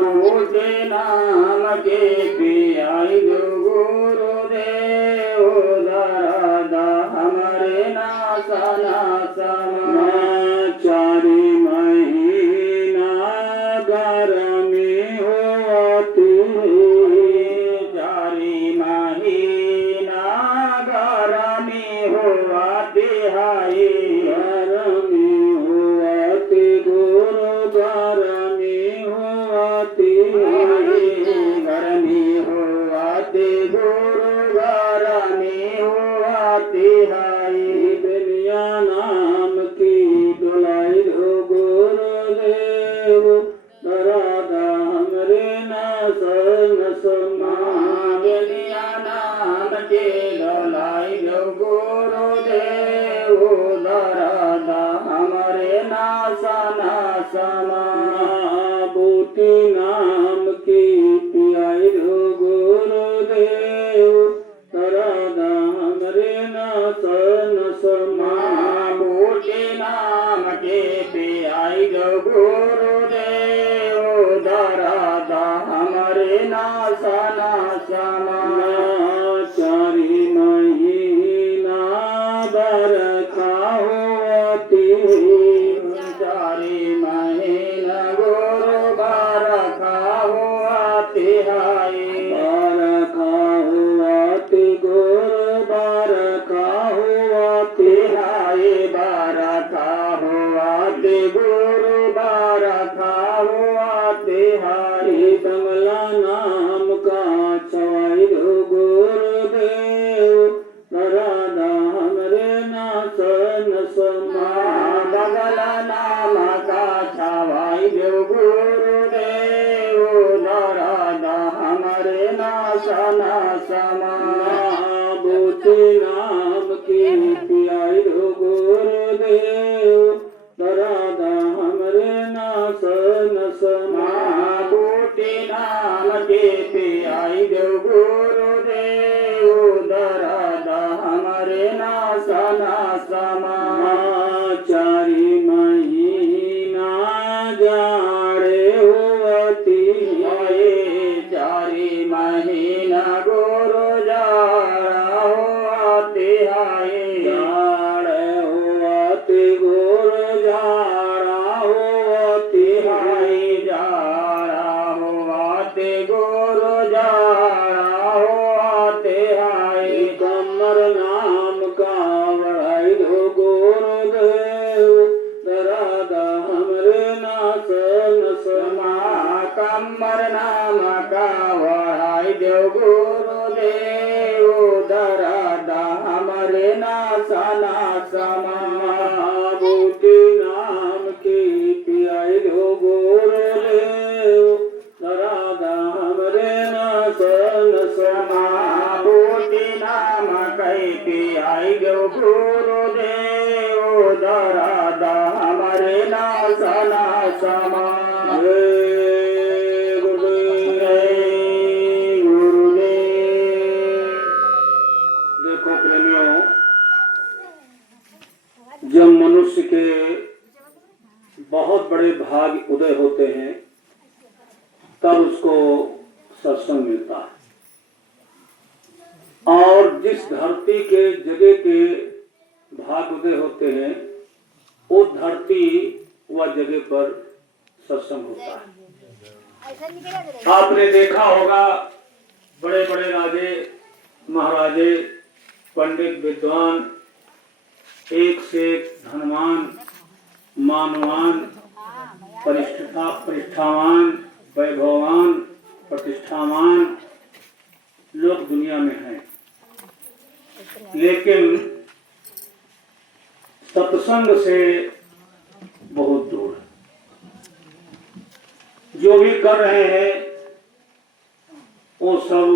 बूटे नाम के पियाई जो गुरुदेव दादा हमारे नासना समाचारी महीना गरमी होती चारी महीना गरमी होती हाई गरमी होती गुरु गरमी होती गुरु गरमी होती हाई दुनिया नाम की डुलाई हो गुरुदेव राधा हमरे नसन समा दुनिया नाम की डुलाई हो गुरुदेव राधा हमरे नासना समा बूटी नाम की पियाई हो गुरुदेव राधा हमरे नासन समा बूटी नाम के पियाई हो गुरुदेव राधा हमरे नासना समा चारी महीना बरखा होती चारी महीना गुरु बरखा होती हाई बरखा होती गुरु बरखा होती हाई बरखा होती गुरु बरखा होती हाई कमला नाम का छवाई हो गुरुदेव राधा हमरे नासन समा बगला नाम का छवाई हो गुरुदेव राधा हमरे नासना समा बूटी नाम की पियाई हो गुरुदेव राधा हमरे नासन समा बूटी नाम की पियाई हो गुरुदेव राधा हमरे नासना समा चारी महीना जाड़े होती चारी महीना गुरु जाड़ा होती हाई जाड़े होती गुरु जाड़ा होती हाई जाड़ा होती गुरु जाड़ा होती हाई कमर नाम का बढ़ाई हो गुरुदेव राधा हमरे नासन समा कमर नाम का बढ़ाई दो गुरुदेव राधा हमरे नासना समा बूटी नाम की पियाई हो गुरुदेव राधा हमरे नासन समा बूटी नाम कई पियाई हो गुरुदेव राधा हमरे नासना समा देखो प्रेमियों, जब मनुष्य के बहुत बड़े भाग उदय होते हैं तब उसको सत्संग मिलता है और जिस धरती के जगह के भाग उदय होते हैं उस धरती व जगह पर सत्संग होता है। आपने देखा होगा बड़े बड़े राजे महाराजे पंडित विद्वान एक से एक धनवान मानवान प्रतिष्ठावान वैभवान प्रतिष्ठावान लोग दुनिया में हैं, लेकिन सत्संग से बहुत दूर। जो भी कर रहे हैं वो सब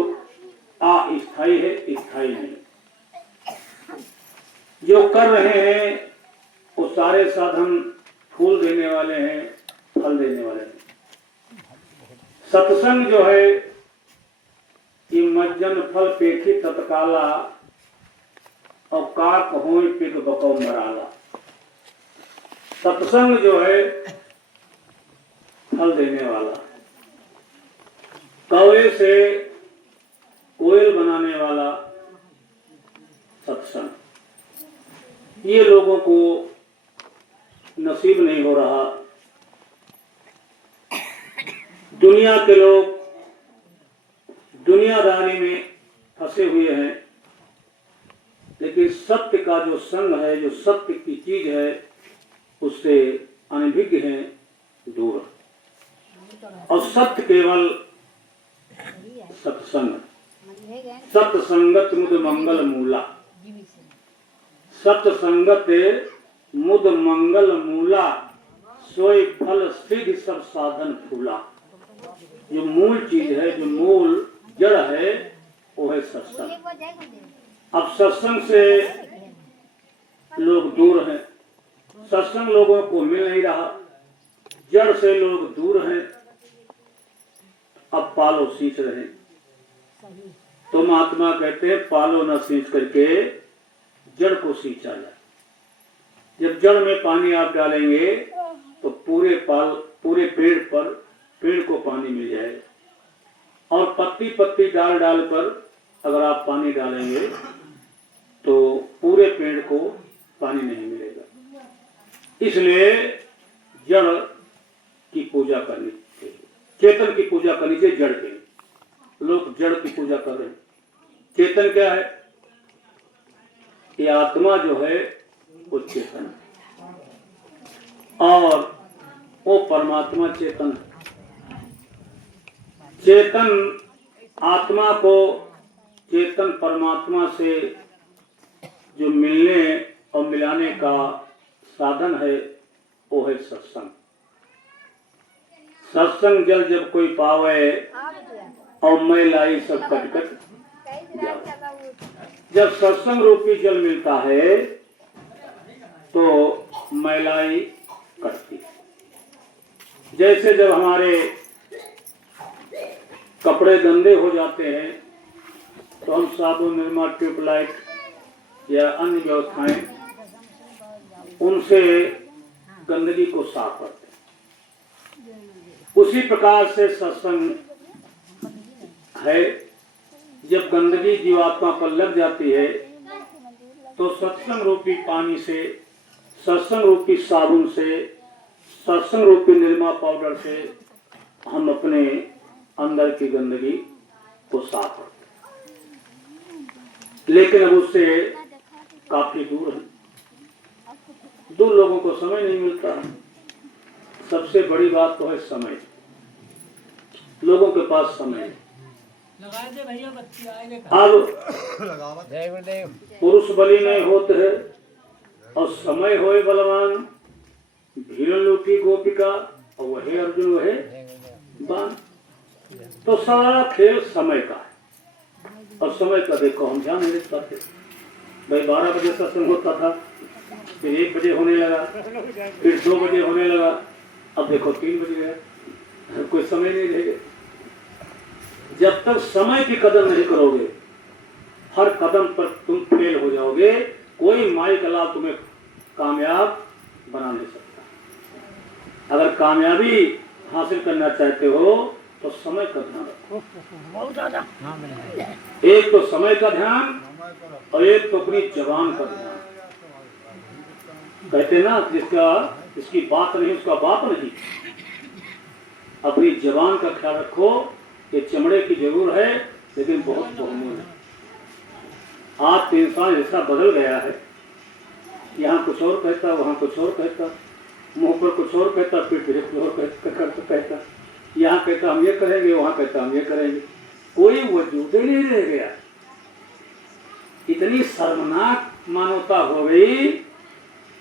अस्थायी है, स्थायी नहीं। जो कर रहे हैं वो सारे साधन फूल देने वाले हैं, फल देने वाले हैं। सत्संग जो है कि मज्जन फल पेखी तत्काला और काक होई पिग बको मराला। सत्संग जो है फल देने वाला, कौवे से कोयल बनाने वाला सत्संग, ये लोगों को नसीब नहीं हो रहा। दुनिया के लोग दुनियादारी में फंसे हुए हैं, लेकिन सत्य का जो संग है, जो सत्य की चीज है, उससे अनभिज्ञ हैं, दूर। और सत्य केवल सत्संग, सत्संगत मुद मंगल मूला, सत्संगत मुद मंगल मूला, सोई फल सिद्ध सब साधन फूला। जो मूल चीज है, जो मूल जड़ है, वो है सत्संग। अब सत्संग से लोग दूर हैं, सत्संग लोगों को मिल नहीं रहा, जड़ से लोग दूर हैं। अब पालो सींच रहे, तो महात्मा कहते हैं पालो न सींच करके जड़ को सींचा जाए। जब जड़ में पानी आप डालेंगे तो पूरे पेड़ को पानी मिल जाएगा। और पत्ती पत्ती डाल डाल पर अगर आप पानी डालेंगे तो पूरे पेड़ को पानी नहीं मिलेगा। इसलिए जड़ की पूजा करनी चाहिए, चेतन की पूजा करनी चाहिए। जड़ के लोग जड़ की पूजा कर रहे हैं। चेतन क्या है? ये आत्मा जो है वो चेतन है, और वो परमात्मा चेतन है। चेतन आत्मा को चेतन परमात्मा से जो मिलने और मिलाने का साधन है, वो है सत्संग। सत्संग जल जब कोई पावे और मैं लाई सब कटकट जाओ। जब सत्संग रूपी जल मिलता है तो मैलाई कटती। जैसे जब हमारे कपड़े गंदे हो जाते हैं तो हम साबुन, निरमा, ट्यूबलाइट या अन्य व्यवस्थाएं उनसे गंदगी को साफ करते हैं। उसी प्रकार से सत्संग है। जब गंदगी जीवात्मा पर लग जाती है तो सत्संग रूपी पानी से, सत्संग रूपी साबुन से, सत्संग रूपी निरमा पाउडर से हम अपने अंदर की गंदगी को साफ करते हैं। लेकिन अब उससे काफी दूर है। दो लोगों को समय नहीं मिलता। सबसे बड़ी बात तो है समय। लोगों के पास समय है। अब पुरुष बलि नहीं होते है और समय होए बलवान, भीड़ लूटी गोपिका और वही अर्जुन वही बान। तो सारा खेल समय का है। और समय का देखो हम ध्यान नहीं देख पाते। भाई 12 बजे सत्संग होता था, फिर 1 बजे होने लगा, फिर 2 बजे होने लगा, अब देखो 3 बज गया। कोई समय नहीं रहेगा। जब तक समय की कदर नहीं करोगे, हर कदम पर तुम फेल हो जाओगे। कोई माई कला तुम्हें कामयाब बना नहीं सकता। अगर कामयाबी हासिल करना चाहते हो तो समय का ध्यान रखो। एक तो समय का ध्यान और एक तो अपनी जबान का ध्यान। कहते ना, जिसकी बात नहीं उसका बाप नहीं। अपनी जबान का ख्याल रखो। ये चमड़े की जरूर है लेकिन बहुत बहुमूल्य है। आज तो इंसान ऐसा बदल गया है, यहाँ कुछ और कहता, वहाँ कुछ और कहता, मुंह पर कुछ और कहता, पीठ पर कुछ और कहता। यहाँ कहता हम ये करेंगे, वहाँ कहता हम ये करेंगे। कोई वजूद ही नहीं रह गया। इतनी शर्मनाक मानवता हो गई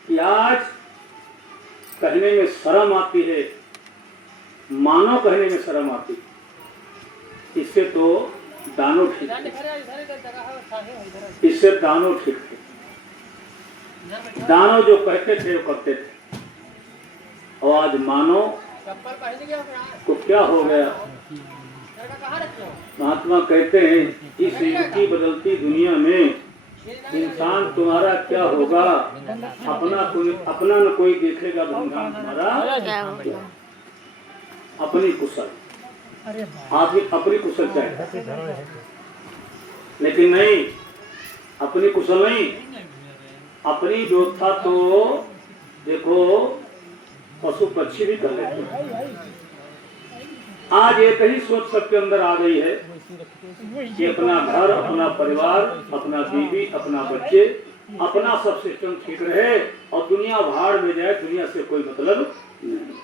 कि आज कहने में शर्म आती है, मानव कहने में शर्म आती है। इससे तो दानव ठीक थे, इससे दानव ठीक थे। दानव जो कहते थे वो करते थे। और आज मानव को क्या हो गया? महात्मा कहते हैं इस युग की बदलती दुनिया में इंसान तुम्हारा क्या होगा? अपना न कोई देखेगा, धूमधाम तुम्हारा। अपनी कुशल, आदमी अपनी कुशल चाहे, लेकिन नहीं, अपनी कुशल नहीं, अपनी व्यवस्था तो देखो पशु पक्षी भी कर लेते हैं। आज एक ही सोच सबके अंदर आ गई है कि अपना घर, अपना परिवार, अपना बीवी, अपना बच्चे, अपना सब सिस्टम ठीक रहे और दुनिया भाड़ में जाए, दुनिया से कोई मतलब नहीं।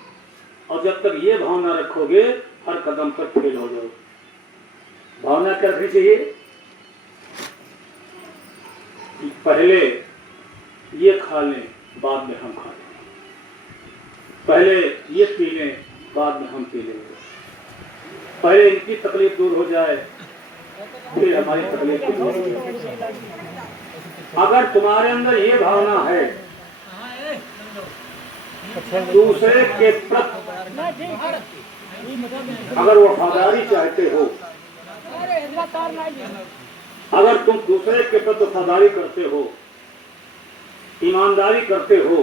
और जब तक ये भावना रखोगे हर कदम पर फेल हो जाओ। भावना क्या रखनी चाहिए कि पहले ये खा लें, बाद में हम खा लें, पहले ये पी लें, बाद में हम पी लेंगे, पहले इनकी तकलीफ दूर हो जाए, फिर हमारी तकलीफ दूर हो जाए। अगर तुम्हारे अंदर ये भावना है, दूसरे के प्रति अगर वफादारी चाहते हो, अगर तुम दूसरे के प्रति वफादारी करते हो, ईमानदारी करते हो,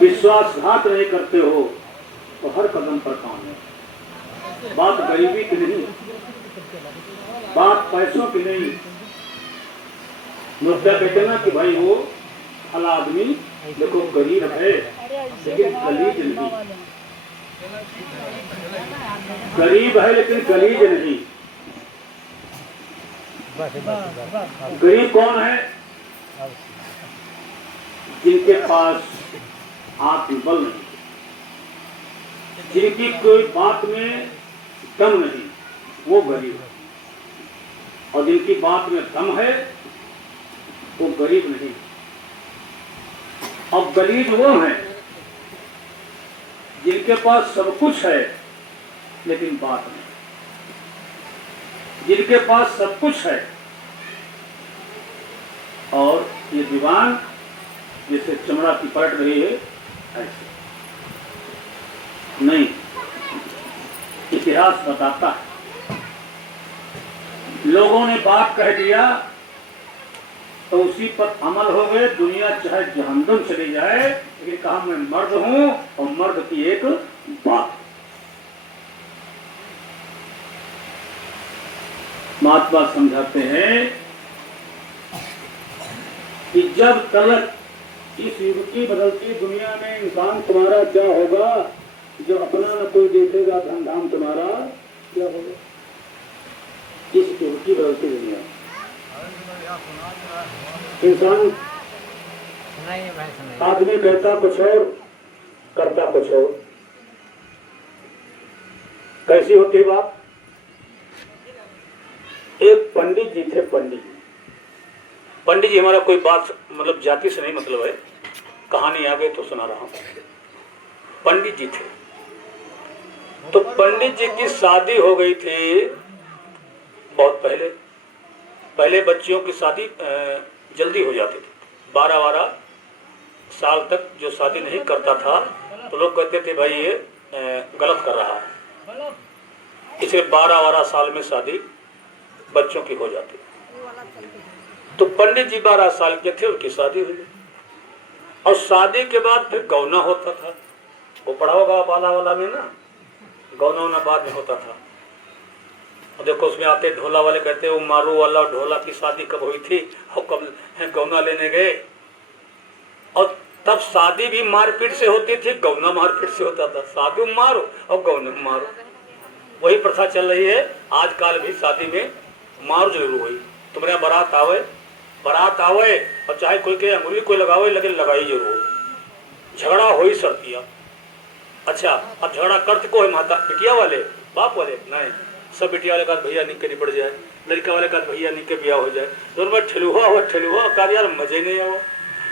विश्वासघात नहीं करते हो, तो हर कदम पर काम है। बात गरीबी की नहीं, बात पैसों की नहीं। मुद्दा कहते ना कि भाई वो फला आदमी देखो गरीब है लेकिन गलीज नहीं, गरीब है लेकिन गलीज नहीं। गरीब कौन है? जिनके पास आत्मबल नहीं, जिनकी कोई बात में दम नहीं, वो गरीब है। और जिनकी बात में दम है वो गरीब नहीं। अब गरीब वो हैं जिनके पास सब कुछ है लेकिन बात नहीं, जिनके पास सब कुछ है और ये दीवान जैसे चमड़ा की पलट रही है ऐसे नहीं। इतिहास बताता है लोगों ने बात कह दिया तो उसी पर अमल हो गए, दुनिया चाहे जहन्नुम चली जाए, लेकिन कहा मैं मर्द हूं और मर्द की एक बात। महात्मा समझाते हैं कि जब तक इस युग की बदलती दुनिया में इंसान तुम्हारा क्या होगा, जो अपना न कोई देखेगा धन धाम तुम्हारा क्या होगा। इस युग की बदलती दुनिया इंसान आदमी कहता कुछ और करता कुछ और। कैसी होती बात? एक पंडित जी थे। पंडित जी हमारा कोई बात मतलब जाति से नहीं मतलब है, कहानी आ गई तो सुना रहा हूं। पंडित जी थे तो पंडित जी की शादी हो गई थी बहुत पहले बच्चियों की शादी जल्दी हो जाती थी। 12 साल तक जो शादी नहीं करता था तो लोग कहते थे भाई ये गलत कर रहा है, इसलिए 12 साल में शादी बच्चों की हो जाती। तो पंडित जी 12 साल के थे, उनकी शादी हुई और शादी के बाद फिर गौना होता था। वो पढ़ा होगा बाला वाला में ना, गौना बाद में होता था। और देखो उसमें आते ढोला वाले कहते वो मारू वाला ढोला की शादी कब हुई थी और कब गौना लेने गए। और तब शादी भी मारपीट से होती थी, गौना मारपीट से होता था। शादी में मारो और गौने में मारो, वही प्रथा चल रही है आजकल भी। शादी में मार जरूर हुई। तुम्हारे बारात आवे और चाहे कोई के अंगुली कोई लगावे लेकिन लगाई जरूर। झगड़ा हो ही सर्दिया। अच्छा अब झगड़ा करते को है माता बिटिया वाले बाप वाले नहीं, सब बिटिया वाले का भैया निके निपट जाए, लड़का वाले का भैया निके ब्याह हो जाए। दोनों में ठेलुआ कार यार मजे नहीं आओ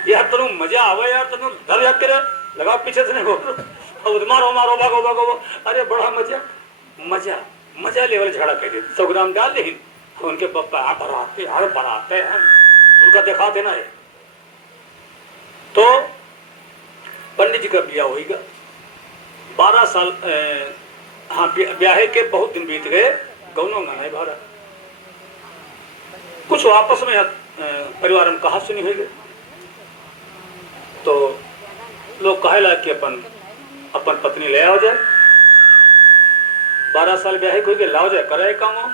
यार, तेन मजा आवे यार, तेन डर याद करे लगा पीछे से नहीं हो मारो भागो। अरे बड़ा मजा लेवल झगड़ा कह देते सौग्राम डाल। लेकिन उनके पापा बराते हैं उनका दिखाते ना है। तो पंडित जी का ब्याह होगा 12 साल। हाँ ब्याह के बहुत दिन बीत गए, गौनों में नहीं भरा। कुछ आपस में परिवार में कहा सुनी हुई गई तो लोग कहे ला कि अपन अपन पत्नी ले आओ जाए, 12 साल ब्याह कोई के लाओ जाए, करे काम हो,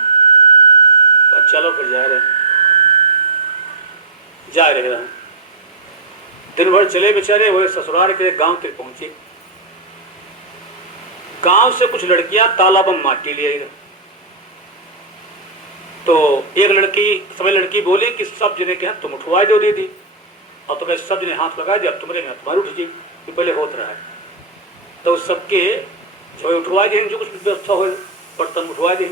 चलो फिर जा रहे हैं। दिन भर चले बेचारे, वो ससुराल के गांव तक पहुंचे। गांव से कुछ लड़कियां तालाब में माटी ले आई। तो एक लड़की, सभी लड़की बोली कि सब जने के तुम उठवा दो दीदी, और तो सब जने हाथ लगा दिया, तुम्हारे में तुम्हारी उठ जाएगी, ये पहले होता रहा है। तो सबके जो उठवा दें, जो कुछ व्यवस्था हो, बर्तन उठवा दें।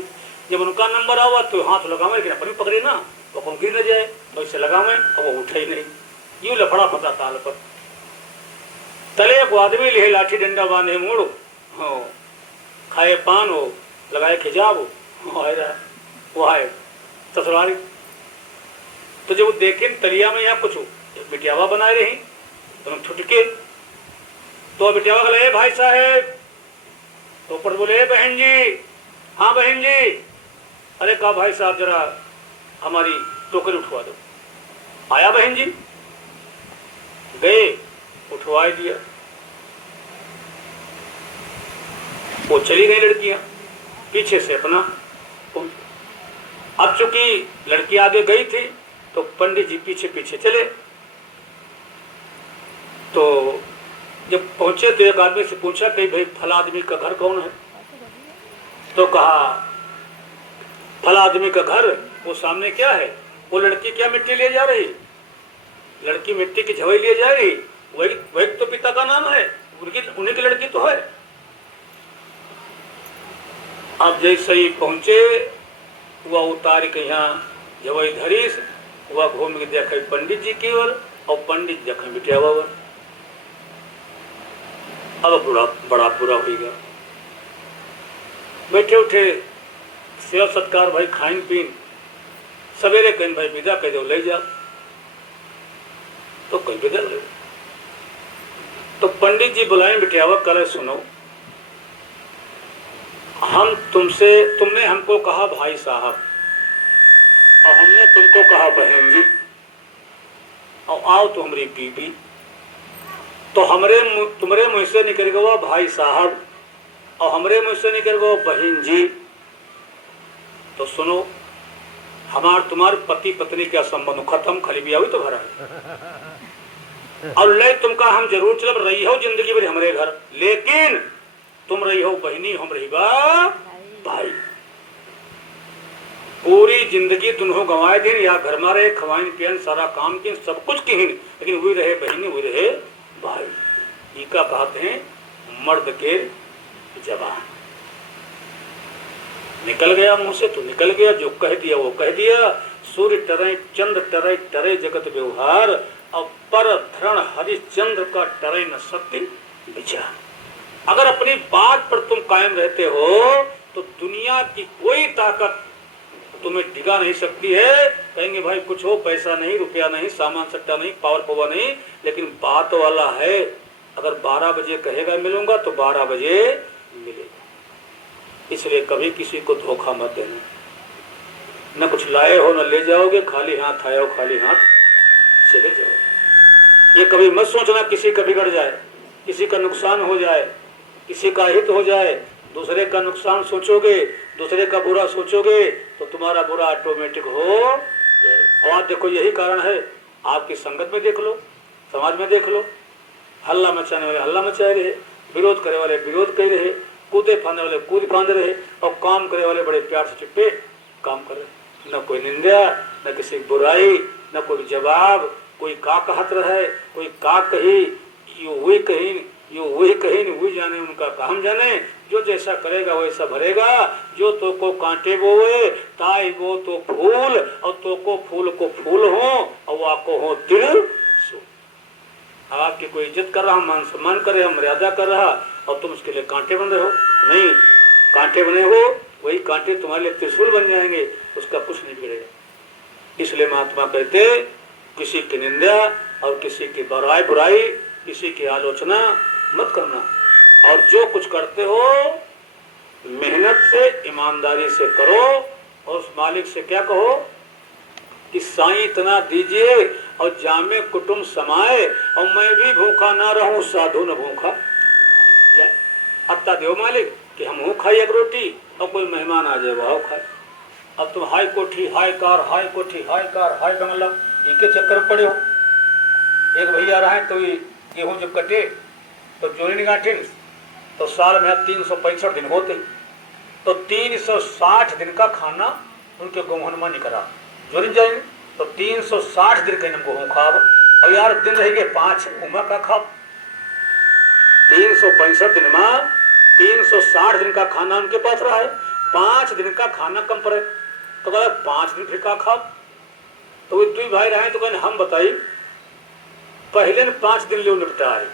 जब उनका नंबर आवा तो हाथ लगावे, लेकिन अपन पकड़े ना तो अपन गिर न जाए, तो इसे लगावे और वो उठे ही नहीं। यूं लफड़ा फंसा ताल पर। तले को आदमी ले लाठी डंडा बांधे मोड़ो, हो खाए पान हो, लगाए खिजाब हो, वो आए ससुराल। तो जब देखे तलिया में यहाँ कुछ बिटियावा बनाए रही, तो छुटके तो बिटियावा बोले भाई साहेब, तो ऊपर बोले बहन जी। हाँ बहन जी। अरे कहा भाई साहब जरा हमारी टोकरी उठवा दो। आया बहन जी, गए उठवा दिया। वो चली गई लड़कियां, पीछे से अपना। अब चूंकि लड़की आगे गई थी तो पंडित जी पीछे पीछे चले। तो जब पहुंचे तो एक आदमी से पूछा कि भाई फला आदमी का घर कौन है? तो कहा फला आदमी का घर वो सामने क्या है? वो लड़की क्या मिट्टी ले जा रही? लड़की मिट्टी की झवई ले जा रही, वही तो पिता का नाम है, उन्हीं की लड़की तो है। अब जैसे ही पहुंचे वह उतार के यहाँ झवई धरीस, वह घूम के देखे पंडित जी की ओर, और पंडित देखे बिटिया बाबर। अब बड़ा बुरा हो गया। बैठे उठे सेवा सत्कार भाई, खाइन पीन, सवेरे कहीं भाई विदा कह दो ले जा, तो कहीं विदा ले। तो पंडित जी बुलाए बिटियावा, कल सुनो, हम तुमने हमको कहा भाई साहब, और हमने तुमको कहा बहन जी, और आओ तो हमारी बीबी। तो तुम्हारे मुँह से निकल गया भाई साहब, और हमरे मुँह से निकल गया बहन जी। तो सुनो, हमार तुम्हार पति पत्नी का संबंध खत्म, खाली बिया हुई तो भरा है। और ले तुमका हम जरूर चलब रही हो जिंदगी भर हमारे घर, लेकिन तुम रही हो बहनी, हम रही भाई। पूरी जिंदगी तुम गंवाए दिन या घर में रहे, खवाइन पियन सारा काम की सब कुछ की, लेकिन वही रहे बहनी, वही रहे भाई। इका कहते हैं मर्द के जबान। निकल गया मुंह से तो निकल गया, जो कह दिया वो कह दिया। सूर्य टरे चंद्र टरे टरे जगत व्यवहार, और पर धरण हरिश्चंद्र का टरे न सत्य विचार। अगर अपनी बात पर तुम कायम रहते हो तो दुनिया की कोई ताकत तुम्हें डिगा नहीं सकती है। कहेंगे भाई कुछ हो, पैसा नहीं, रुपया नहीं, सामान सट्टा नहीं, पावर पवा नहीं, लेकिन बात वाला है। अगर 12 बजे कहेगा मिलूंगा तो 12 बजे मिलेगा। इसलिए कभी किसी को धोखा मत देना। न कुछ लाए हो न ले जाओगे, खाली हाथ आए हो खाली हाथ चले जाओ। ये कभी मत सोचना किसी का बिगड़ जाए, किसी का नुकसान हो जाए, किसी का हित हो जाए। दूसरे का नुकसान सोचोगे, दूसरे का बुरा सोचोगे तो तुम्हारा बुरा ऑटोमेटिक हो जाए। और देखो यही कारण है, आपकी संगत में देख लो, समाज में देख लो, हल्ला मचाने वाले हल्ला मचाए रहे, विरोध करे वाले विरोध कर रहे, कूदे फांदने वाले कूद फांद रहे, और काम करे वाले बड़े प्यार से चुप्पे काम कर रहे। न कोई निंदा, न किसी बुराई, न कोई जवाब। कोई का कहत रहे, कोई का कही, यो वही कही, यो वही कही, वही जाने उनका काम जाने। जो जैसा करेगा वैसा भरेगा। जो तो को कांटे बोए ताई वो तो फूल, और तो को फूल हो, और वाको हो तिल सो। आपकी कोई इज्जत कर रहा, मान सम्मान कर रहा, मर्यादा कर रहा, और तुम उसके लिए कांटे बन रहे हो। नहीं, कांटे बने हो, वही कांटे तुम्हारे लिए त्रिशूल बन जाएंगे, उसका कुछ नहीं बिगड़ेगा। इसलिए महात्मा कहते किसी की निंदा और किसी की बुराई, किसी की आलोचना मत करना। और जो कुछ करते हो मेहनत से, ईमानदारी से करो, और उस मालिक से क्या कहो कि साईं इतना दीजिए और जामे कुटुंब समाए, और मैं भी भूखा ना रहूं, साधु न भूखा जाए। अत्ता देव मालिक कि हम हूँ खाई एक रोटी और कोई मेहमान आ जाए वो खाए। अब तुम हाई कोठी हाई कार हाई कोठी हाई कार हाई बंगला इनके चक्कर में पड़े हो। एक भैया रहे तो गेहूँ जब कटे तो जोड़ी निगाठिन तो साल में 365 दिन होते, तो 360 दिन का खाना उनके गेहूं में निकला जोड़ी जाएंगे तो 360 दिन का गेहूँ खाब। और यार दिन रहेंगे 5 उमा का खाब। 365 दिन में 360 दिन का खाना उनके पास रहा है, 5 दिन का खाना कम पड़े तो कहते 5 दिन फिर का खाब। तो वे दुई भाई रहे तो कहने हम बताइए पहले ने 5 दिन ले निपटा है,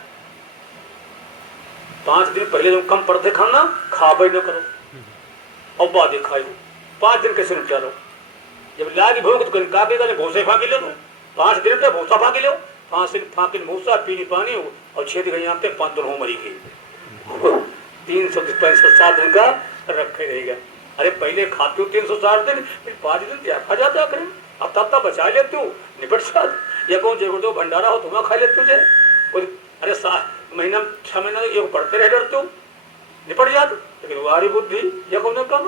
5 दिन पहले जो कम पड़ते खाना खाबे न करो और बाद खाई 5 दिन कैसे निपटा लो। जब लागी भूख तो कहीं काके भूसे फाँकी लो 5 दिन तक भूसा फाँकी लो, 5 दिन फाँकी भूसा पीनी पानी और 6 दिन यहाँ पे 5 दिन हो मरी गई 360 दिन का रखे रहेगा। अरे पहले खाते हो 360 दिन फिर 5 दिन क्या खा जाता करें। अब तब तक बचा लेते हो निपट साथ या कौन जो भंडारा हो तुम्हें खा लेते तुझे और अरे 7 महीना 6 महीना ये बढ़ते रह डरते हो निपट जाते। लेकिन वारी बुद्धि या कौन काम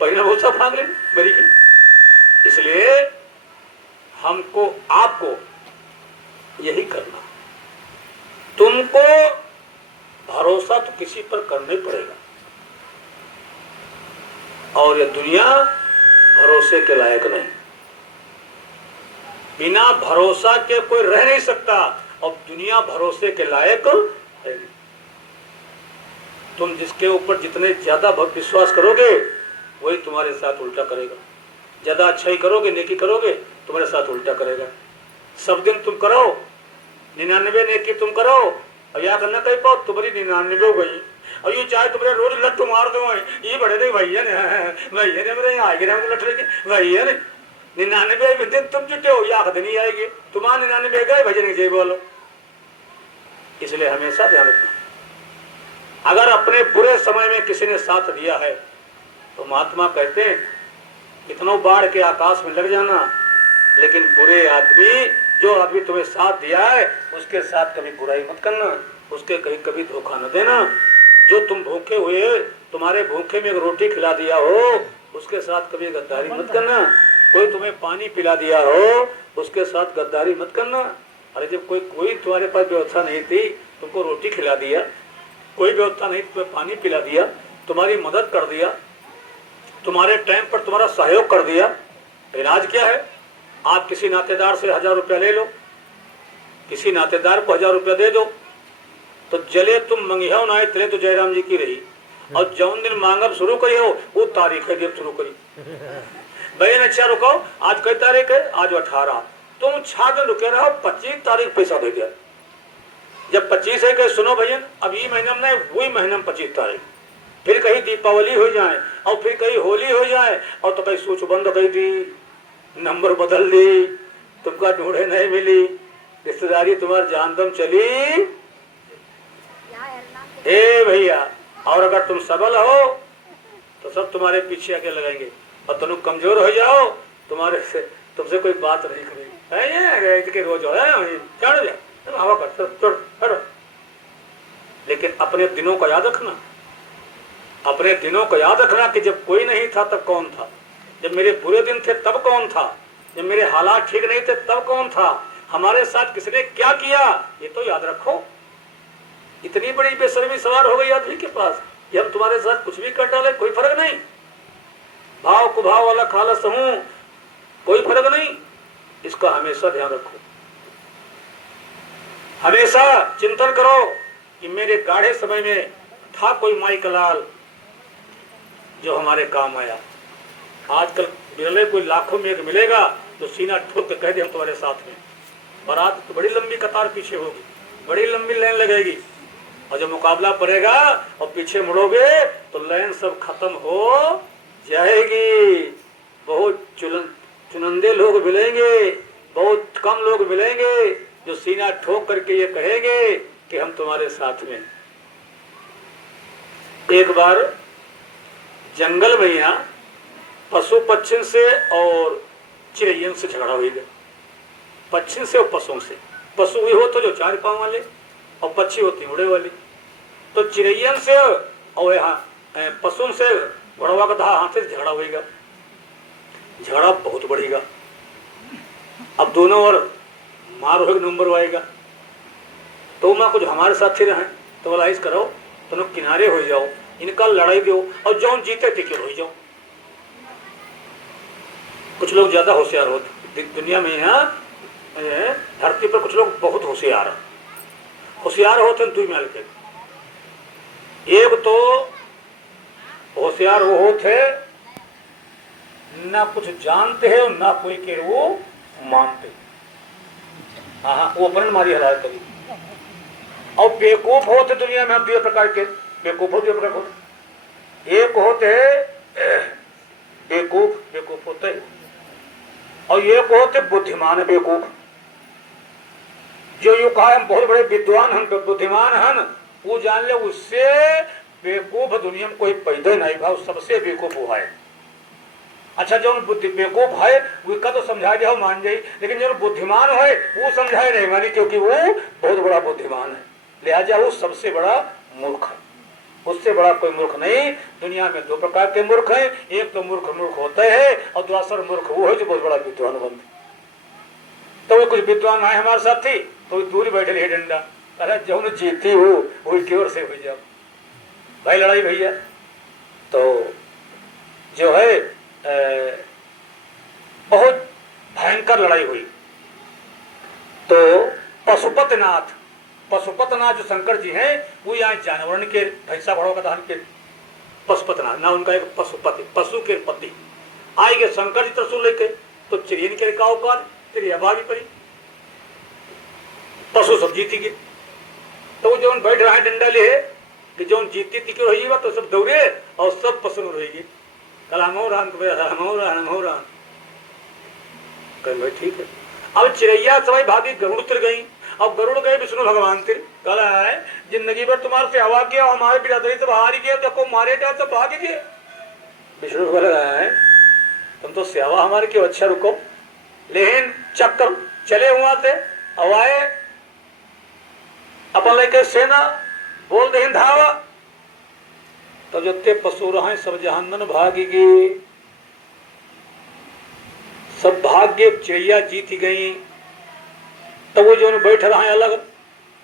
पहले भूसा फाँक ले मरी गई। इसलिए हमको आपको यही करना, तुमको भरोसा तो किसी पर करना ही पड़ेगा और ये दुनिया भरोसे के लायक नहीं, बिना भरोसा के कोई रह नहीं सकता और दुनिया भरोसे के लायक है। तुम जिसके ऊपर जितने ज्यादा विश्वास करोगे वही तुम्हारे साथ उल्टा करेगा। ज्यादा अच्छाई करोगे नेकी करोगे तुम्हारे साथ उल्टा करेगा। सब दिन तुम करो 99 नेकी तुम करो और या करना कहीं पाओ तुम्हारी 99 हो गई और ये चाहे तुम्हारे रोज लट्टू मार दो ये बड़े नहीं भैया ने मेरे यहाँ आएगी लट लेके भैया ने 99 दिन तुम जुटे हो या खत नहीं आएगी तुम्हारे 99 गए भजन जय बोलो। इसलिए हमेशा ध्यान रखना अगर अपने बुरे समय में किसी ने साथ दिया है तो महात्मा कहते हैं इतना बाढ़ के आकाश में लग जाना, लेकिन बुरे आदमी जो आदमी तुम्हें साथ दिया है उसके साथ कभी बुराई मत करना, उसके कहीं कभी धोखा न देना। जो तुम भूखे हुए तुम्हारे भूखे में एक रोटी खिला दिया हो उसके साथ कभी गद्दारी मत करना। कोई तुम्हें पानी पिला दिया हो उसके साथ गद्दारी मत करना। अरे जब कोई तुम्हारे पास व्यवस्था नहीं थी तुमको रोटी खिला दिया, कोई व्यवस्था नहीं तुम्हें पानी पिला दिया, तुम्हारी मदद कर दिया, तुम्हारे टाइम पर तुम्हारा सहयोग कर दिया, इलाज क्या है? आप किसी नातेदार से 1000 रुपया ले लो, किसी नातेदार को 1000 रुपया दे दो तो जले तुम मंगिया ना तले तो जयराम जी की रही और जौन दिन मांगब शुरू करी हो वो तारीख है जब शुरू करी बहन अच्छा रुको आज कई तारीख है आज 18 तुम 6 दिन रुके रहो 25 तारीख पैसा दे दिया। जब 25 है कि सुनो भैया अब ये महीना में वही महीना में 25 तारीख फिर कहीं दीपावली हो जाए और फिर कहीं होली हो जाए और तो कहीं सूच बंद कर दी नंबर बदल दी तुमका ढूंढे नहीं मिली रिश्तेदारी तुम्हारी जानदम चली ए भैया। और अगर तुम सबल हो तो सब तुम्हारे पीछे आके लगाएंगे और तुम कमजोर हो जाओ तुम्हारे से तुमसे कोई बात नहीं करेगी रोज चढ़ जा हवा कर। लेकिन अपने दिनों को याद रखना, अपने दिनों को याद रखना कि जब कोई नहीं था तब कौन था, जब मेरे बुरे दिन थे तब कौन था, जब मेरे हालात ठीक नहीं थे तब कौन था, हमारे साथ किसने क्या किया ये तो याद रखो। इतनी बड़ी बेशर्मी सवार हो गई आदमी के पास कि हम तुम्हारे साथ कुछ भी कर डाले कोई फर्क नहीं, भाव कुभाव वाला खाला समूह कोई फर्क नहीं। इसका हमेशा ध्यान रखो, हमेशा चिंतन करो कि मेरे गाढ़े समय में था कोई माई कलाल जो हमारे काम आया। आजकल मिले कोई लाखों में एक मिलेगा जो सीना ठोक के कह दे हम तुम्हारे साथ में। बारात तो बड़ी लंबी कतार पीछे होगी, बड़ी लंबी लाइन लगेगी और जब मुकाबला पड़ेगा और पीछे मुड़ोगे तो लाइन सब खत्म हो जाएगी। बहुत चुनिंदे लोग मिलेंगे, बहुत कम लोग मिलेंगे जो सीना ठोक करके ये कहेंगे कि हम तुम्हारे साथ में। एक बार जंगल में यहाँ पशु पक्षी से और चिड़ियन से झगड़ा हुई गया, पक्षी से और पशुओं से। पशु ये हो तो जो 4 पांव वाले और पक्षी होती उड़े वाली। तो चिड़ैयन से और यहाँ पशु से घोड़वा का हाथ से झगड़ा होगा, झगड़ा बहुत बढ़ेगा। अब दोनों ओर मार होगा, नंबर आएगा। तो मैं कुछ हमारे साथ ही रहें तो बोला इस करो, तुम तो किनारे हो जाओ, इनका लड़ाई दो और जौन जीते टिके हो जाओ। कुछ लोग ज्यादा होशियार होते दुनिया में, यहाँ धरती पर कुछ लोग बहुत होशियार होते हैं। 2 मिल के एक तो होशियार वो होते ना कुछ जानते हैं ना कोई के वो मानते। हाँ, वो अपन मारी हलाल करी। और बेवकूफ होते दुनिया में 2 प्रकार के बेवकूफ होते। एक होते बेवकूफ होते और एक होते बुद्धिमान बेवकूफ। जो यू कहा हम बहुत बड़े विद्वान हम बुद्धिमान हैं, वो जान ले उससे बेवकूफ दुनिया में कोई पैदा नहीं भाव, सबसे बेवकूफ हुआ है। अच्छा, जो बेवकूफ है वो का तो समझा दिया मान जाए, लेकिन जो बुद्धिमान है वो समझाए नहीं मानी, क्योंकि वो बहुत बड़ा बुद्धिमान है, लिहाजा वो सबसे बड़ा मूर्ख है। उससे बड़ा कोई मूर्ख नहीं। दुनिया में 2 प्रकार के मूर्ख हैं, एक तो मूर्ख होते हैं और दूसरा मूर्ख वो है जो बहुत बड़ा विद्वान बनते। तो वो कुछ विद्वान आए हमारे साथ थी तो दूर बैठे रहे डंडा, अरे जो जीती हो वही की ओर से हो जाओ भाई लड़ाई भैया। तो जो है बहुत भयंकर लड़ाई हुई। तो पशुपतनाथ जो शंकर जी हैं वो यहाँ जानवरन के भैंसा भड़ों का दहन के पशुपतनाथ ना, उनका एक पशुपति पशु के पति आए गए शंकर जी त्रिशूल लेके। तो चिड़ियन के का औकात तेरी आबादी पड़ी, पशु सब जीती गए। तो जो बैठ रहा है डंडा ले कि जो जीती थी क्यों रही तो सब दौड़े और सब पशु रहेगी। कल हम भाई ठीक है। अब चिड़ैया सवाई भागी गरुड़ तिर गई। अब गरुड़ गए विष्णु भगवान तिर, कल है जिंदगी भर तुम्हारे से हवा किया, हमारे बिरादरी से बाहर ही गया, देखो मारे जाओ तो भाग गए। विष्णु बोल रहा है तुम तो सेवा हमारे क्यों, अच्छा रुको। लेकिन चक्कर चले हुआ थे, अब आए अपन लेके सेना बोल दे धावा। तो जो ते पशु रहे सब जहानन भागी, सब भाग्य चिड़िया जीत गई। तो वो जो बैठ रहे अलग,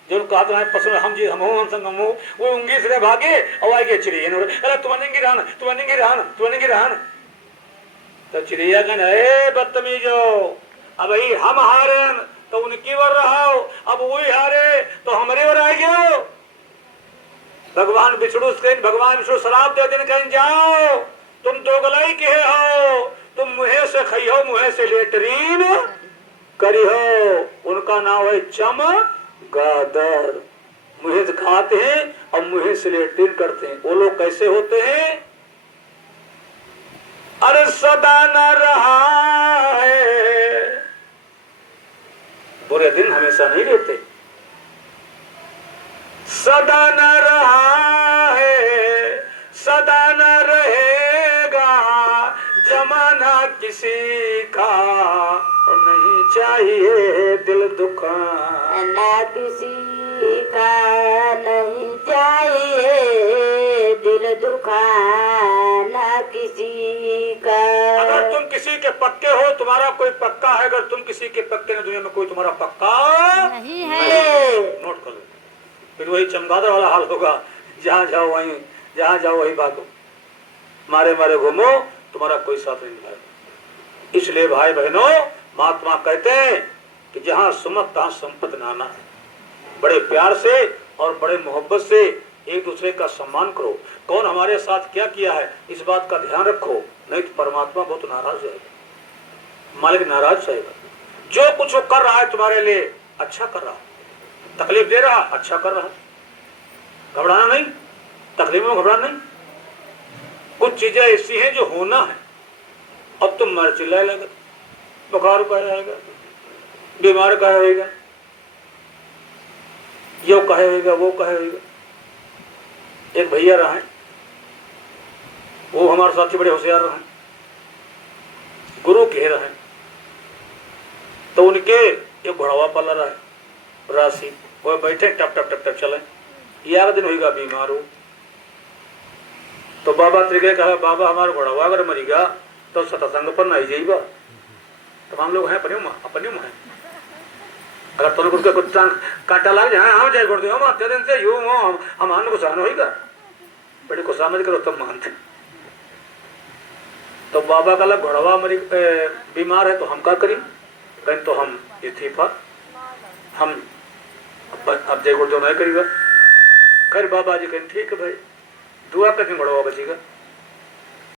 जो कहा रहे पशु हम जी हम संग वो उंगी से भागे और आगे चिड़िया अरे तुम्हें रहन। तो चिड़िया कहने बदतमीजो, अब हम हारे तो उनकी ओर रहो, अब वही हारे तो हमारे ओर आ गयो। भगवान विष्णु शराब दे दिन कहीं जाओ, तुम दोगलाई के हो, तुम मुहे से खइयो मुहे से लेटरीन करी हो। उनका नाम है चमगादड़, मुहे से खाते हैं और मुहे से लेटरीन करते हैं। वो लोग कैसे होते हैं? अरे सदा न रहा है, बुरे दिन हमेशा नहीं रहते। सदा न रहा है, सदा न रहेगा, जमाना किसी का नहीं चाहिए दिल दुखाना, किसी का नहीं चाहिए दिल दुखाना किसी का। अगर तुम किसी के पक्के हो, तुम्हारा कोई पक्का है, अगर तुम किसी के पक्के नहीं, दुनिया में कोई तुम्हारा पक्का नहीं है। नोट कर लो, फिर वही चमगादड़ वाला हाल होगा। जहाँ जाओ वही भागो, मारे मारे घूमो, तुम्हारा कोई साथ नहीं निभाएगा। इसलिए भाई बहनों, महात्मा कहते हैं कि जहाँ सुमत तहाँ संपत नाना है। बड़े प्यार से और बड़े मोहब्बत से एक दूसरे का सम्मान करो। कौन हमारे साथ क्या किया है इस बात का ध्यान रखो, नहीं तो परमात्मा बहुत नाराज रहेगा, मालिक नाराज रहेगा। जो कुछ वो कर रहा है तुम्हारे लिए अच्छा कर रहा है, तकलीफ दे रहा अच्छा कर रहा है, घबराना नहीं, तकलीफ में घबराना नहीं। कुछ चीजें ऐसी हैं जो होना है, अब तुम मर चिल्लाए लगे, बुखार का आएगा, बीमार का होगा, यो कहे होगा, वो कहे होगा। एक भैया रहे, वो हमारे साथी बड़े होशियार रहे, गुरु के रहे। तो उनके एक घोड़वा पाला रहा है राशि, वो बैठे टप टप टप टप चले, यार दिन होगा बीमार हो तो बाबा त्रिके कहा बाबा हमारा घोड़ा अगर मरीगा तो सत्संग पर नहीं जाइबा। तो हम लोग हैं अपने में हैं अगर तुम कुछ कुछ कांटा लग जाए हम जाए गुड़ हम आते दिन से यूं हम आन गुसान होगा बड़ी गुस्सा मत करो तुम मानते। तो बाबा का लग घोड़वा मरी बीमार है तो हम क्या करें कहीं तो हम इस्तीफा हम अब जय गुड़ जो नहीं करेगा खैर बाबा जी कहें ठीक है भाई दुआ करके घोड़वा बचेगा।